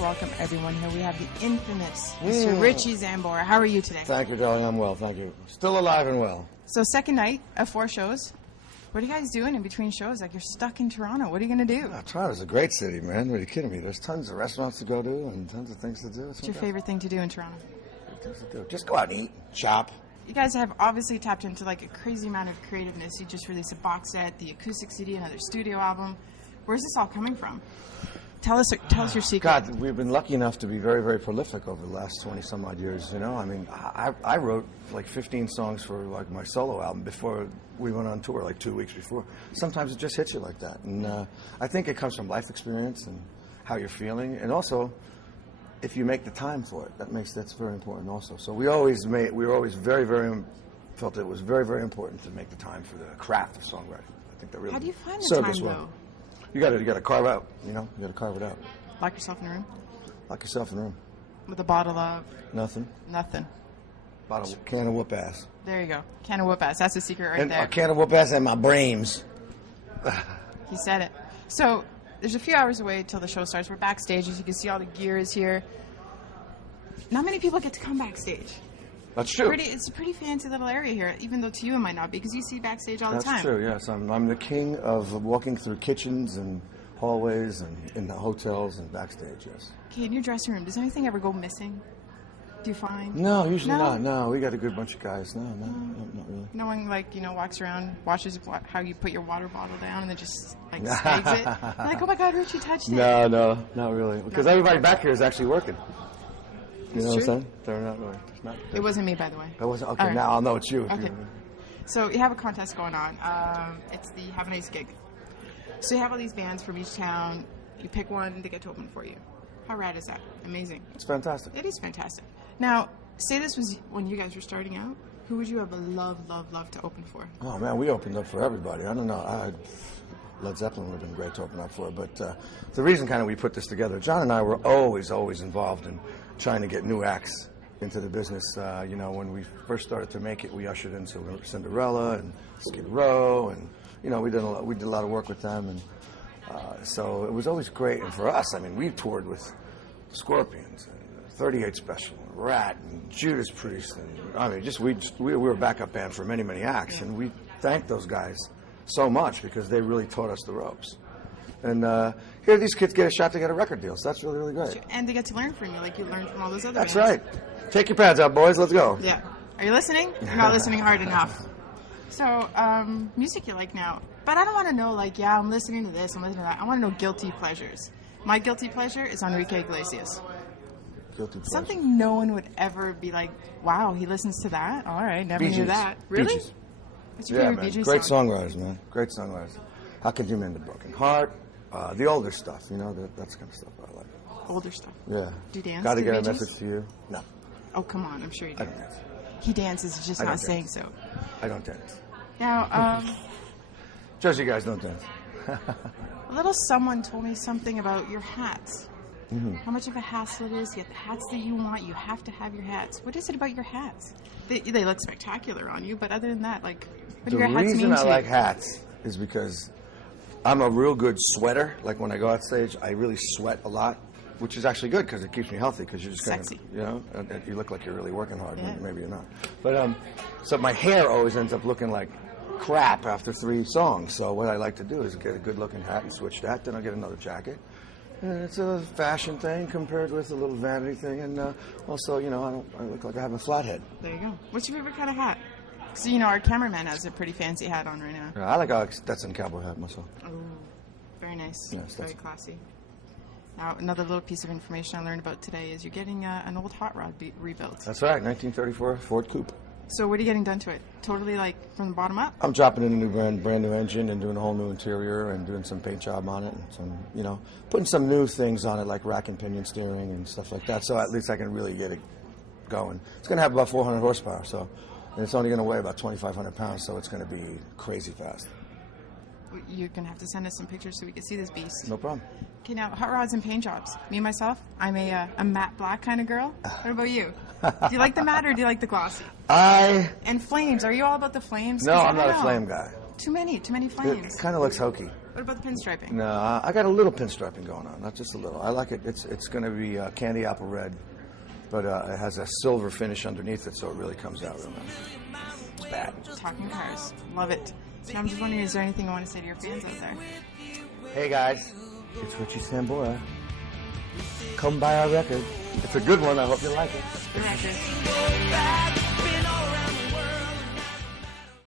to welcome everyone here. We have the infamous Mr. Richie Sambora. How are you today? Thank you, darling. I'm well, thank you. Still alive and well. So second night of 4 shows. What are you guys doing in between shows? Like, you're stuck in Toronto. What are you going to do? Toronto's a great city, man. What are you kidding me? There's tons of restaurants to go to and tons of things to do. What's your favorite thing to do in Toronto? Just go out and eat, shop. You guys have obviously tapped into like a crazy amount of creativeness. You just released a box set, the acoustic CD, another studio album. Where's this all coming from? Tell us your secret. God, we've been lucky enough to be very, very prolific over the last 20-some-odd years, you know? I mean, I wrote like 15 songs for like my solo album before we went on tour, like 2 weeks before. Sometimes it just hits you like that. And I think it comes from life experience and how you're feeling. And also, if you make the time for it, that's very important also. So we were always very, very, felt it was very, very important to make the time for the craft of songwriting. I think that really How do you find the time, though? You got to carve out, you know? You got to carve it out. Lock yourself in a room? Lock yourself in a room. With a bottle of? Nothing. Nothing. Can of whoop ass. There you go. Can of whoop ass. That's the secret right there. A can of whoop ass and my brains. He said it. So, there's a few hours away till the show starts. We're backstage. As you can see, all the gear is here. Not many people get to come backstage. That's true. It's a pretty fancy little area here, even though to you it might not be, because you see backstage all the time. That's true, yes. I'm the king of walking through kitchens and hallways and in the hotels and backstage, yes. Okay, in your dressing room, does anything ever go missing? Do you find? No, usually not. No, we got a good bunch of guys. No, not really. No one, like, you know, walks around, watches how you put your water bottle down, and then just, like, snags it. They're like, oh my God, Richie touched it. No, not really. Because everybody back here is actually working. You know True. what I'm saying? They're not really. It wasn't me, by the way. That wasn't? Okay, right. Now I'll know it's you. Okay. So you have a contest going on. It's the Have a Nice Gig. So you have all these bands from each town. You pick one to get to open for you. How rad is that? Amazing. It's fantastic. It is fantastic. Now, say this was when you guys were starting out. Who would you have loved to open for? Oh, man, we opened up for everybody. I don't know. Led Zeppelin would have been great to open up for. But the reason kind of we put this together, John and I were always involved in trying to get new acts into the business. You know, when we first started to make it, we ushered in Cinderella and Skid Row, and you know, we did a lot of work with them, and so it was always great. And for us, I mean, we toured with Scorpions and 38 Special, and Rat, and Judas Priest, and I mean, we were a backup band for many acts, and we thanked those guys so much because they really taught us the ropes. And here these kids get a shot to get a record deal, so that's really, really great. And they get to learn from you, like you learned from all those other bands. That's right. Take your pads out, boys. Let's go. Yeah. Are you listening? You're not listening hard enough. So, music you like now. But I don't want to know, like, yeah, I'm listening to this, I'm listening to that. I want to know guilty pleasures. My guilty pleasure is Enrique Iglesias. Guilty pleasure. Something no one would ever be like, wow, he listens to that? All right, never knew that. Really? Bee Gees. What's your favorite Bee Gees Great song? songwriters, man. Great songwriters. How Could You Mend a Broken Heart? The older stuff, you know, that's kind of stuff I like. Older stuff? Yeah. Do you dance? Gotta get a Bee Gees? message to you? No. Oh, come on, I'm sure you do. I don't dance. He dances, just not saying so. I don't dance. Now, Just you guys don't dance. a little someone told me something about your hats. Mm-hmm. How much of a hassle it is to get the hats that you want. You have to have your hats. What is it about your hats? They look spectacular on you, but other than that, like, what do your hats mean to you? The reason I like hats is because I'm a real good sweater. Like when I go out stage, I really sweat a lot, which is actually good because it keeps me healthy. Because you're just kind of, you know, and you look like you're really working hard. Yeah. Maybe you're not. But so my hair always ends up looking like crap after 3 songs. So what I like to do is get a good-looking hat and switch that. Then I'll get another jacket. And it's a fashion thing compared with a little vanity thing, and also, you know, I look like I have a flat head. There you go. What's your favorite kind of hat? So, you know, our cameraman has a pretty fancy hat on right now. Yeah, I like a Stetson cowboy hat myself. Oh, very nice. Yeah, very classy. Now, another little piece of information I learned about today is you're getting an old hot rod rebuilt. That's right, 1934 Ford Coupe. So what are you getting done to it? Totally, like, from the bottom up? I'm dropping in a new brand new engine and doing a whole new interior and doing some paint job on it and some, you know, putting some new things on it like rack and pinion steering and stuff like that. So at least I can really get it going. It's going to have about 400 horsepower, so, and it's only going to weigh about 2,500 pounds, so it's going to be crazy fast. You're going to have to send us some pictures so we can see this beast. No problem. Okay, now, hot rods and paint jobs. Me, myself, I'm a matte black kind of girl. What about you? Do you like the matte or do you like the glossy? And flames. Are you all about the flames? No, I'm not a flame guy. Too many flames. It kind of looks hokey. What about the pinstriping? No, I got a little pinstriping going on, not just a little. I like it. It's going to be candy apple red, but it has a silver finish underneath it, so it really comes out real nice. It's bad. Talking cars. Love it. So I'm just wondering, is there anything you want to say to your fans out there? Hey guys, it's Richie Sambora. Come buy our record. It's a good one. I hope you like it. The record.